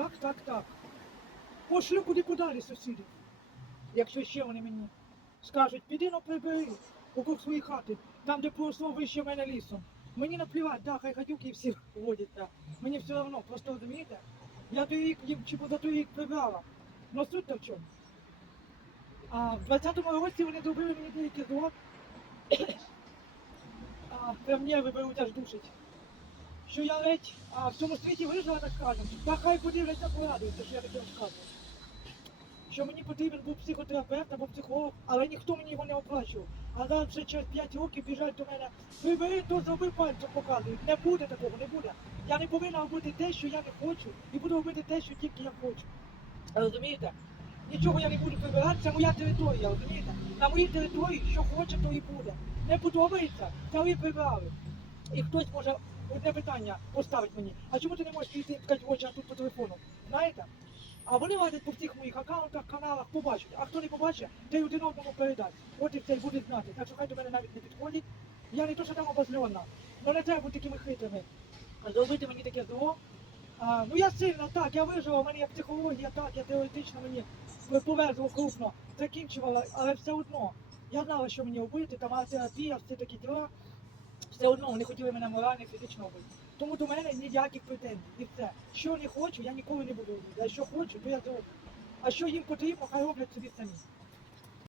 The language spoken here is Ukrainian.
Так, так, так. Пошлю куди подалі сусідів. Якщо ще вони мені скажуть, піди ну прибери округ своєї хати, там, де проросло вище мене лісом. Мені наплівати, да, хай хатюки всі водять, да. Мені все одно, просто розумієте? Я той рік чи поза той рік прибрала. Ну суть то в чому. А в 20-му році вони зробили мені деякі зло. А прям нерви беруть аж душить. Що я ледь а, в цьому світі вижила, так скажемо. Та хай подивляться, порадуються, що я таке розказую. Що мені потрібен був психотерапевт або психолог, але ніхто мені його не оплачував. А зараз вже через 5 років біжать до мене, прибери, то зроби пальцем показують. Не буде такого, не буде. Я не повинна робити те, що я не хочу, і буду робити те, що тільки я хочу. Розумієте? Нічого я не буду прибирати, це моя територія, розумієте? На моїй території, що хоче, то і буде. Не подобається, та ви прибрали. І хтось може одне питання поставить мені, а чому ти не можеш піти сказати, очі, а тут по телефону? Знаєте? А вони ладять по всіх моїх аккаунтах, каналах, побачать. А хто не побачить, той один одному передасть. От і і буде знати. Так що хай до мене навіть не підходить. Я не то, що там обозльона. Ну не треба бути такими хитрими. Зробити мені таке зло. А, ну я сильна, так, я вижила, у мене є психологія, так, я теоретично мені повезло крупно, закінчувала, але все одно. Я знала, що мені робити, там терапія, все такі діла. Все одно вони хотіли мене морально, фізично вбити. Тому до мене ніяких претензій. І все. Що не хочу, я ніколи не буду робити. А що хочу, то я зроблю. А що їм потрібно, хай роблять собі самі.